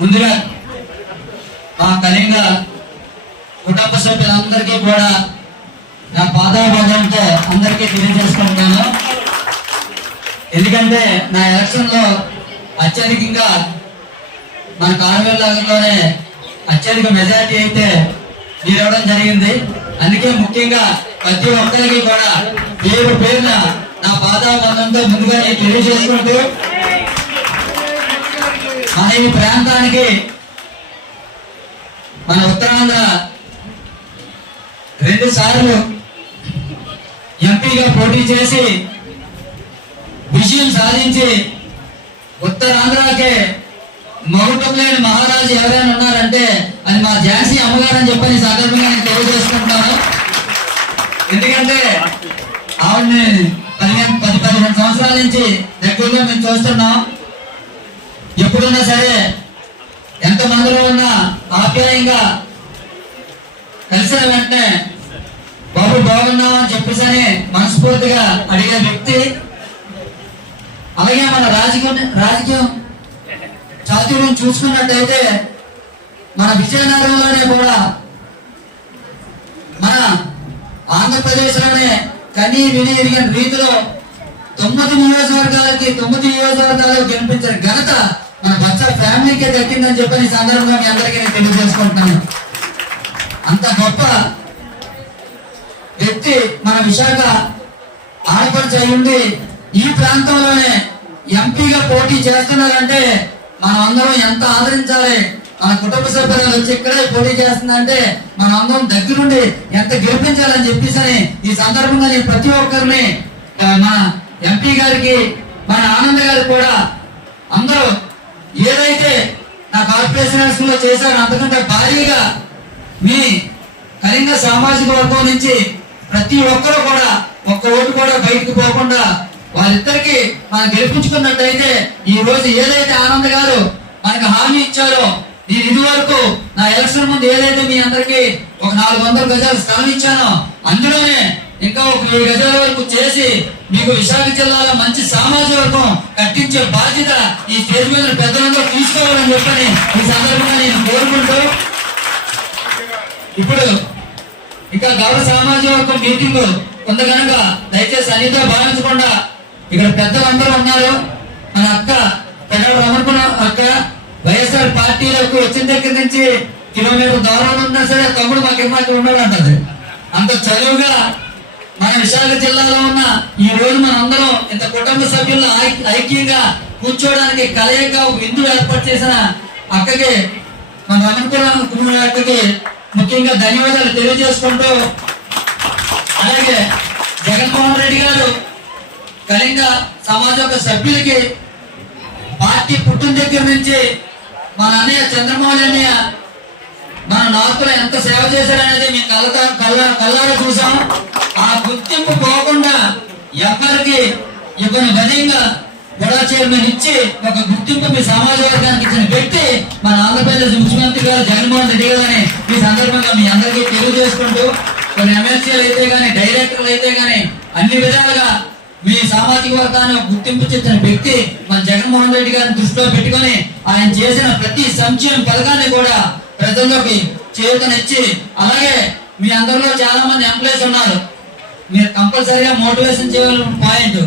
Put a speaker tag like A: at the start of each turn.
A: ముందుగా మా కళింగ కుటుంబ సభ్యులందరికీ కూడా నా పాదాభాగంతో అందరికీ తెలియజేసుకుంటున్నాను ఎందుకంటే నా ఎలక్షన్లో అత్యధికంగా మన కార్యవర్గంలోనే అత్యధిక మెజారిటీ అయితే మీరు ఇవ్వడం జరిగింది. అందుకే ముఖ్యంగా ప్రతి ఒక్కరికి కూడా పేరు పేరున నా పాదాబంధంతో ముందుగా నేను తెలియజేసుకుంటూ మన ఈ ప్రాంతానికి మన ఉత్తరాంధ్ర రెండు సార్లు ఎంపీగా పోటీ చేసి విజయం సాధించి ఉత్తరాంధ్రకే మౌటం లేని మహారాజు ఎవరైనా ఉన్నారంటే అది మా ఝాన్సీ అమ్మగారు అని చెప్పని సందర్భంగా నేను తెలియజేసుకుంటున్నాను. ఎందుకంటే ఆవిడని పదిహేను పది పదిహేను సంవత్సరాల నుంచి దగ్గరగా మేము చూస్తున్నాం. ఎప్పుడున్నా సరే ఎంత మందిలో ఉన్నా ఆప్యాయంగా కలిసిన వెంటనే బాబు బాగున్నావు? అని చెప్పేసి మనస్ఫూర్తిగా అడిగే వ్యక్తి అలాగే మన రాజకీయం రాజకీయం చాతుర్యం చూసుకున్నట్టయితే మన విజయనగరంలోనే కూడా మన ఆంధ్రప్రదేశ్లోనే కనీ విని ఎరిగిన రీతిలో తొమ్మిది నియోజకవర్గాలకి తొమ్మిది నియోజకవర్గాలకు కనిపించిన ఘనత మన బచ్చ ఫ్యామిలీకే దక్కిందని చెప్పని ఈ సందర్భంగా మీ అందరికీ నేను తెలియజేసుకుంటున్నాను. అంత గొప్ప వ్యక్తి మన విశాఖ ఆడపడిచి అయ్యుండి ఈ ప్రాంతంలోనే ఎంపీగా పోటీ చేస్తున్నారంటే మనం అందరం ఎంత ఆదరించాలి? మన కుటుంబ సభ్యులు వచ్చి ఇక్కడే పోటీ చేస్తుందంటే మన అందరం దగ్గరుండి ఎంత గెలిపించాలని చెప్పేసి ఈ సందర్భంగా నేను ప్రతి ఒక్కరిని మన ఎంపీ గారికి మన ఆనంద్ గారికి కూడా అందరూ ఏదైతే నా కార్పొరేషన్లో చేశారో అంతకంటే భారీగా మీ కళింగ సామాజిక వర్గం నుంచి ప్రతి ఒక్కరూ కూడా ఒక్క ఓటు కూడా బయటకు పోకుండా వాళ్ళిద్దరికి మనం గెలిపించుకున్నట్టయితే ఈ రోజు ఏదైతే ఆనంద్ గారు మనకు హామీ ఇచ్చారో నేను ఇది వరకు నా ఎలక్షన్ ముందు ఏదైతే మీ అందరికి ఒక నాలుగు వందల గజాలు స్థలం ఇచ్చానో అందులోనే ఇంకా ఒక ఏడు గజాల వరకు చేసి మీకు విశాఖ జిల్లాలో మంచి సామాజిక వర్గం కట్టించే బాధ్యత ఈ స్టేజ్ మీద పెద్దలందరూ తీసుకోవాలని చెప్పని ఈ సందర్భంగా నేను కోరుకుంటూ ఇప్పుడు ఇంకా గౌరవ సామాజిక వర్గం మీటింగ్ ఉంది కనుక దయచేసి అన్నితో భావించకుండా ఇక్కడ పెద్దలందరూ ఉన్నారు. మన అక్క పెద్ద రమణ అక్క వైఎస్ఆర్ పార్టీలకు వచ్చిన దగ్గర నుంచి కిలోమీటర్ దూరంలో ఉన్నా సరే తమ్ముడు మాకు ఇమ్మాకి ఉన్నాడు అంటది అంత చదువుగా మన విశాఖ జిల్లాలో ఉన్న ఈ రోజు మన అందరం ఇంత కుటుంబ సభ్యులను ఐక్యంగా కూర్చోవడానికి కలయిక ఒక విందు ఏర్పాటు చేసిన అక్కకి మన రమణపురం కుమార్ అక్కకి ముఖ్యంగా ధన్యవాదాలు తెలియజేసుకుంటూ అలాగే జగన్మోహన్ రెడ్డి గారు కళింగ సమాజ యొక్క సభ్యులకి పార్టీ పుట్టిన దగ్గర నుంచి మన అన్నయ్య చంద్రమోహన్ అన్నయ్య మన నార్త్లో ఎంత సేవ చేశారనేది మేము కళ్ళ కళ్ళ కళ్ళారా చూసాం ఆ గుర్తింపు పోకుండా ఎవరికి ఇవ్వని విధంగా గొడవ చైర్మన్ ఇచ్చి ఒక గుర్తింపు మీ సమాజ వర్గానికి ఇచ్చిన వ్యక్తి మన ఆంధ్రప్రదేశ్ ముఖ్యమంత్రి గారు జగన్మోహన్ రెడ్డి గారని ఈ సందర్భంగా మీ అందరికీ తెలియజేసుకుంటూ కొన్ని ఎమ్మెల్సీలు అయితే కానీ డైరెక్టర్లు అయితే కానీ అన్ని విధాలుగా మీ సామాజిక వర్గాన్ని గుర్తింపు చెందిన వ్యక్తి మన జగన్మోహన్ రెడ్డి గారిని దృష్టిలో పెట్టుకొని ఆయన చేసిన ప్రతి సంక్షేమ పథకాన్ని కూడా ప్రజల్లోకి చేతనిచ్చి అలాగే మీ అందరిలో చాలా మంది ఎంప్లాయీస్ ఉన్నారు. మీరు కంపల్సరీగా మోటివేషన్ చేయాలని పాయింట్